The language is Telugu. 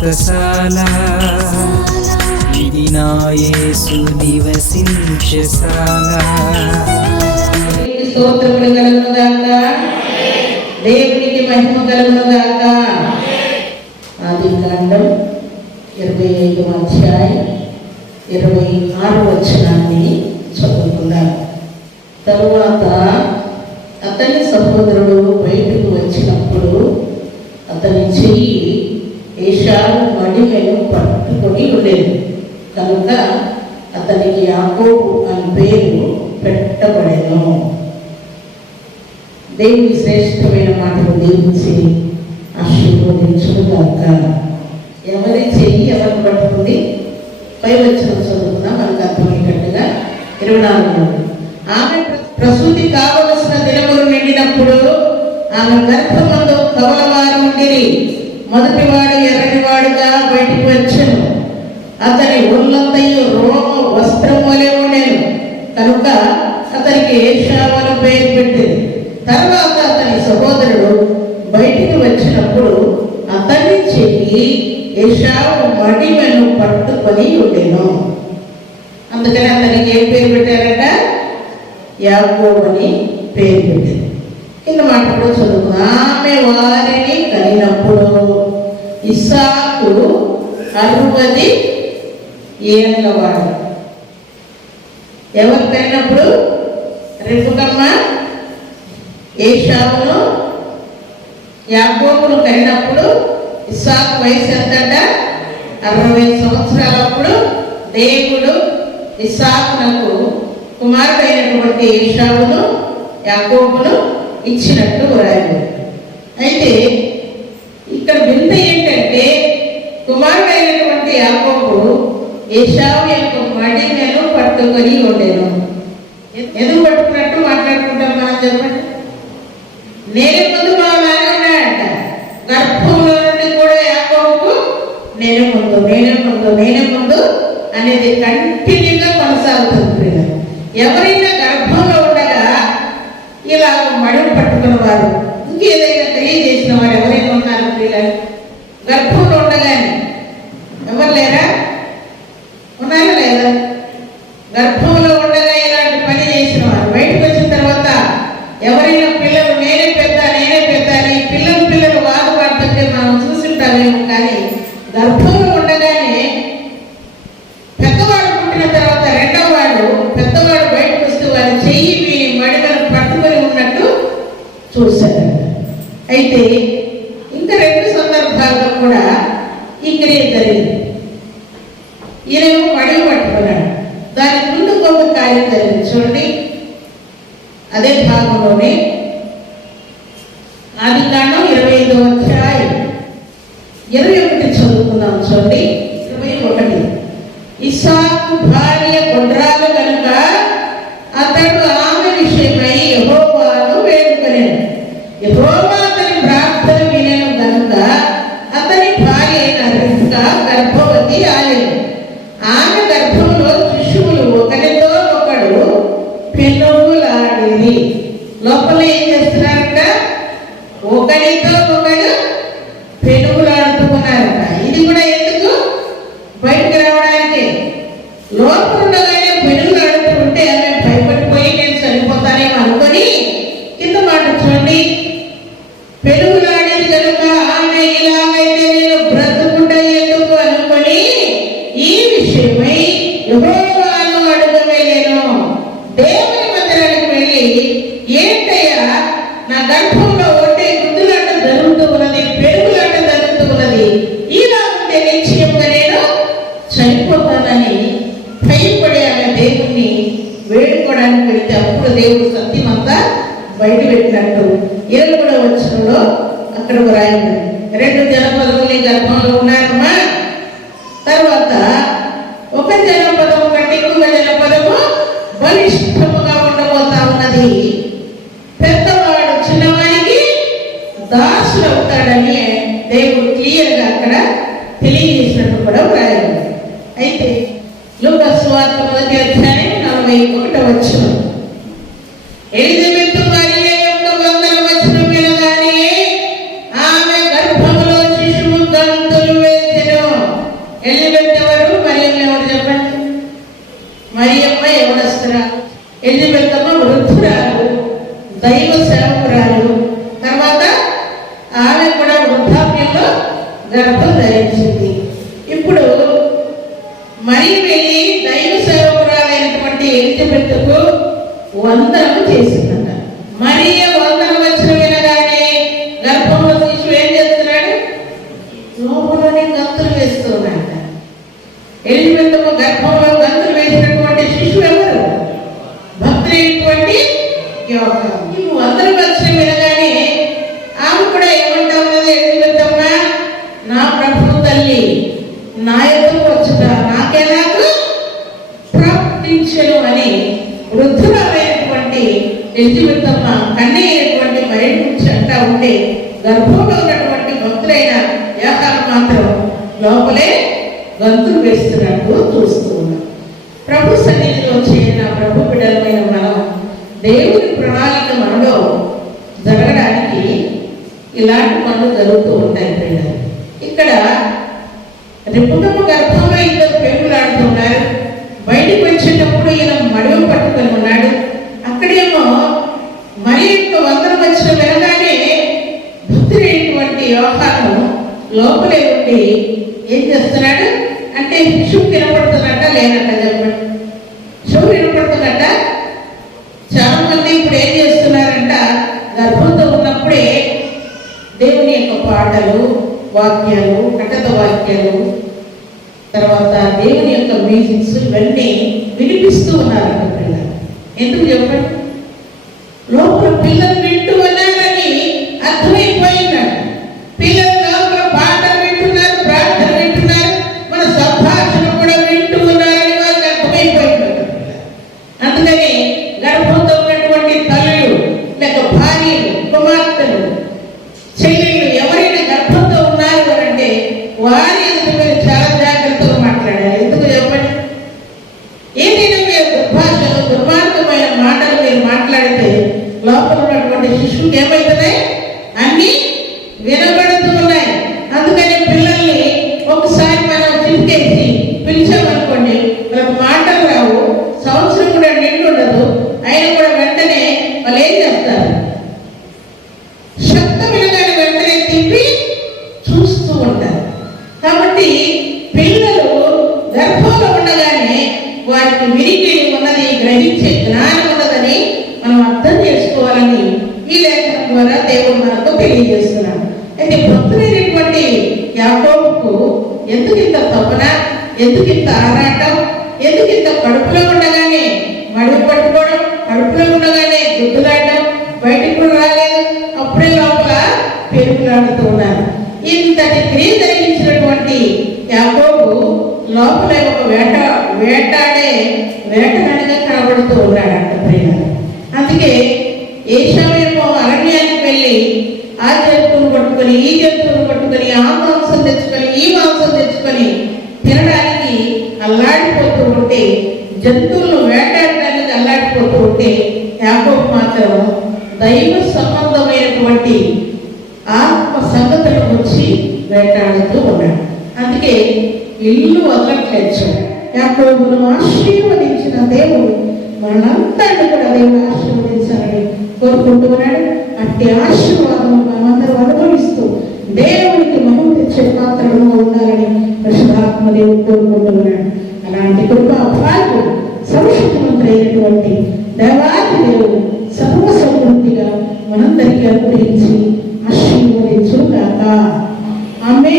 వ్రతశాల ఇది నా యేసు నివసించశాల దేవునికి స్తోత్రములు కలుగును గాక దేవునికి మహిమ కలుగును గాక ఆది కాండం ఇరవై ఐదు అధ్యాయం ఇరవై ఆరు వచనాన్ని చదువుకుందాం. తరువాత అతని సహోదరుడు బయటకు వచ్చినప్పుడు అతని చెయ్యి ఏషావు మడిమెను పట్టుకొని ఉండేది. కనుక అతనికి యాకోబు అని పేరు పెట్టబడేను. దేవుని శ్రేష్టమైన మాటలు దీవించి ఆశీర్వదించుగాక ఎవరి చెయ్యి ఎవరు పట్టుకుంది? పై వచ్చిన చదువుకున్నా మనకు అర్థమయ్యేటట్టుగా. ఇరవై నాలుగు ఆమె ప్రసూతి కావలసిన దినములు నిండినప్పుడు ఆమె గర్భమందు కవలవారు ఉండి మొదటివాడు ఎర్రటివాడుగా బయటికి వచ్చాను. అతని ఒళ్ళంతయు రోమ వస్త్రం వలె ఉండేను. కనుక అతనికి ఏషావను పేరు పెట్టింది. తర్వాత అతని సహోదరుడు బయటికి వచ్చినప్పుడు అతని చెయ్యి ఏషావు మడిమెను పట్టుకొని ఉండేను. అందుకని అతనికి ఏం పేరు పెట్టారట? యాకోబు పేరు పెట్టింది కింద మాట కూడా ఆమె వారిని కలిగినప్పుడు ఇస్సాకు అరువది ఏళ్ళవాడు ఎవరు కలిగినప్పుడు? రిపుకమ్మ ఏషావును యాకోబును కలిగినప్పుడు ఇస్సాకు వయసు ఎంతట? అరవై సంవత్సరాలప్పుడు దేవుడు ఇస్సాకునకు కుమారుడైనటువంటి ఏషావును యాకోబును ఇచ్చినట్టు వ్రాయబడి అయితే ఇక్కడ వింత ఏంటంటే కుమారుడైనటువంటి యాకోబు ఏషావు యొక్క మడిమెను పట్టుకొని ఉండేను. ఎందుకు పట్టుకున్నట్టు మాట్లాడుకుంటాం మనం చెప్పండి? నేను ముందు మా నాన్న గర్భంలో నుండి కూడా యాకోబుకు నేను ముందు నేను ముందు నేను ముందు అనేది కంటిన్యూగా కొనసాగుతుంది ఎవరైనా గర్భంలో ఉండగా ఇలా మడుగు పట్టుకున్న వారు. ఇంకేదైనా తెలియజేసిన వారు ఎవరైనా ఉన్నారు స్త్రీలని గర్భంలో ఉండగానే. ఎవరు లేరా ఉన్నారా లేదా గర్భంలో ఉండగా ఇలాంటి పని చేసిన వారు బయటకు వచ్చిన తర్వాత ఎవరైనా పిల్లలు నేనే పెద్ద నేనే పెద్ద అని పిల్లలు పిల్లలు వాదు పడుతుంటే మనం చూసింటామేమో కానీ గర్భంలో ఉండగానే పెద్దవాడు పుట్టిన తర్వాత రెండవ వాడు పెద్దవాడు బయటకు వస్తూ వారి చెయ్యి మీ మడిగలు పట్టుకొని ఉన్నట్టు చూశారు. అయితే ఇంకా రెండు సందర్భాల్లో కూడా ఈ క్రియ జరిగింది. ఈయనేమో మడిగి పట్టుకున్నాడు. దాని ముందు కొంత కార్యం జరిగింది చూడండి. అదే భాగంలోనే ఆది కాండం ఇరవై ఐదో అధ్యాయం ఇరవై ఒకటి చదువుకున్నాం చూడండి. వేడుకోవడానికి అప్పుడు దేవుడు సత్యమంతా బయట పెట్టినట్టు. ఇరవై కూడా వచ్చినలో అక్కడ రాయండి రెండు జనపదములు నీ గర్భంలో ఉన్నారమ్మా తర్వాత ఒక జనపదము కంటే ఇంకొక జనపదము బలిష్టముగా ఉండబోతా ఉన్నది. పెద్దవాడు చిన్నవాడికి దాసుడు అవుతాడని దేవుడు క్లియర్గా అక్కడ తెలియజేసినట్టు కూడా వ్రాయాలి అయితే లోక స్వార్థ మొదటి అధ్యాయం నలభై ఒకటి వచ్చినాం గర్భంలో గంతులు వేసినటువంటి శిశువు ఎవరు భక్తులైనటువంటి యోహాను. ఈ వందన వచ్చిన వినగానే ఆమె కూడా ఏమంటా ఉన్నది ఎలిజబెత్తమ్మ నా ప్రభు తల్లి నా ఎదురు వచ్చుట నాకెలాగూ ప్రాప్తించను అని వృద్ధులమైనటువంటి ఎలిజబెత్తమ్మ కన్నయ్యటువంటి మరి గురించి అంటా ఉంటే గర్భంలో ఉన్నటువంటి భక్తులైన యాహాలు మాత్రం లోపలే గంతులు వేస్తున్నట్టు చూస్తూ ఉన్నాం ప్రభు సన్నిధిలో చేరిన ప్రభు బిడ్డలమైన మనం దేవుని ప్రణాళిక మనలో జరగడానికి ఇలాంటి పనులు జరుగుతూ ఉంటాయి పిల్లలు ఇక్కడ రిపుటము గర్భంలో ఇద్దరు పెరుగులాడుతున్నారు బయటకు వచ్చేటప్పుడు ఈయన మడవ పట్టుకొని ఉన్నాడు. అక్కడేమో మరి యొక్క వందనం వచ్చిన వినగానే భక్తులైనటువంటి యోహాను లోపలే ఉండి ఏం చేస్తున్నాడు? అంటే శిశువు వినపడుతున్నట్ట లేనట చెప్పండి శిశువు వినపడుతున్నట్ట చాలా మంది ఇప్పుడు ఏం చేస్తున్నారంట గర్భంతో ఉన్నప్పుడే దేవుని యొక్క పాటలు వాక్యాలు కటత వాక్యాలు తర్వాత దేవుని యొక్క మ్యూజిక్స్ ఇవన్నీ వినిపిస్తూ ఉన్నారు పిల్లలు. ఎందుకు చెప్పండి? లోపల పిల్లలు వింటూ ఉన్నారని అర్థమైపోయిందండి పిల్లలు మాట్లాడితే లోపల ఉన్నటువంటి శిశువుకి ఏమవుతున్నాయి అన్ని వినబడుతూ ఉన్నాయి అందుకని పిల్లల్ని ఒకసారి మనం చిటికేసి పిలిచామనుకోండి వాళ్ళకి మాటలు రావు. సంవత్సరం కూడా నిండు ఉండదు అయినా కూడా వెంటనే వాళ్ళు ఏం చేస్తారు శబ్దం వినగానే వెంటనే తిప్పి చూస్తూ ఉంటారు కాబట్టి పిల్లలు గర్భంలో ఉండగానే వారికి వినికి ఉన్నది గ్రహించే జ్ఞానం ఉన్నదని మనం అర్థం చేసుకోవాలని ఈ లేఖనం ద్వారా దేవుడు మనకు తెలియజేస్తున్నాడు. అయితే భక్తులైనటువంటి యాకోబుకు ఎందుకు ఇంత తపన ఎందుకు ఇంత ఆరాటం ఎందుకు ఇంత కడుపులో ఉండగానే మడుగు పట్టుకోవడం కడుపులో ఉండగానే గుద్దులాడడం బయటికి కూడా రాలేదు అప్పుడే లోపల పెరుగులాడుతూ ఉన్నారు. ఇంతటి క్రియ జరిగించినటువంటి యాకోబు లోపల ఒక వేట వేటాడే వేటగాడిగా కనబడుతూ ఉన్నాడంట ప్రియులు అందుకే ఏషావేమో అరణ్య ఆ జంతువును పట్టుకొని ఈ జంతువును పట్టుకొని ఆ మాంసం తెచ్చుకొని ఈ మాంసం తెచ్చుకొని తినడానికి అల్లాడిపోతూ ఉంటే జంతువులను వేటాడడానికి అల్లాడిపోతూ ఉంటే యాకోబు మాత్రం దైవ సంబంధమైనటువంటి ఆత్మ సంగతుల గురించి వేటాడుతూ ఉన్నాడు. అందుకే ఇల్లు వదలట్లేదు యాకోబును ఆశీర్వదించిన దేవుడు మనందరిని కూడా దేవుడు ఆశీర్వదించాలని కోరుకుంటున్నాడు. అట్టి ఆశీర్వాదం మనమందరం అనుభవిస్తూ దేవునికి మహిమ తెచ్చే పాత్రలుగా ఉండాలని పరిశుభాత్మ దేవుడు కోరుకుంటున్నాడు. అలాంటి కృప భాగ్యం సంశుద్ధమైనటువంటి దేవాది దేవుడు సర్వ సమృద్ధిగా మనందరికీ అనుగ్రహించి ఆశీర్వదించు కాక అమ్మే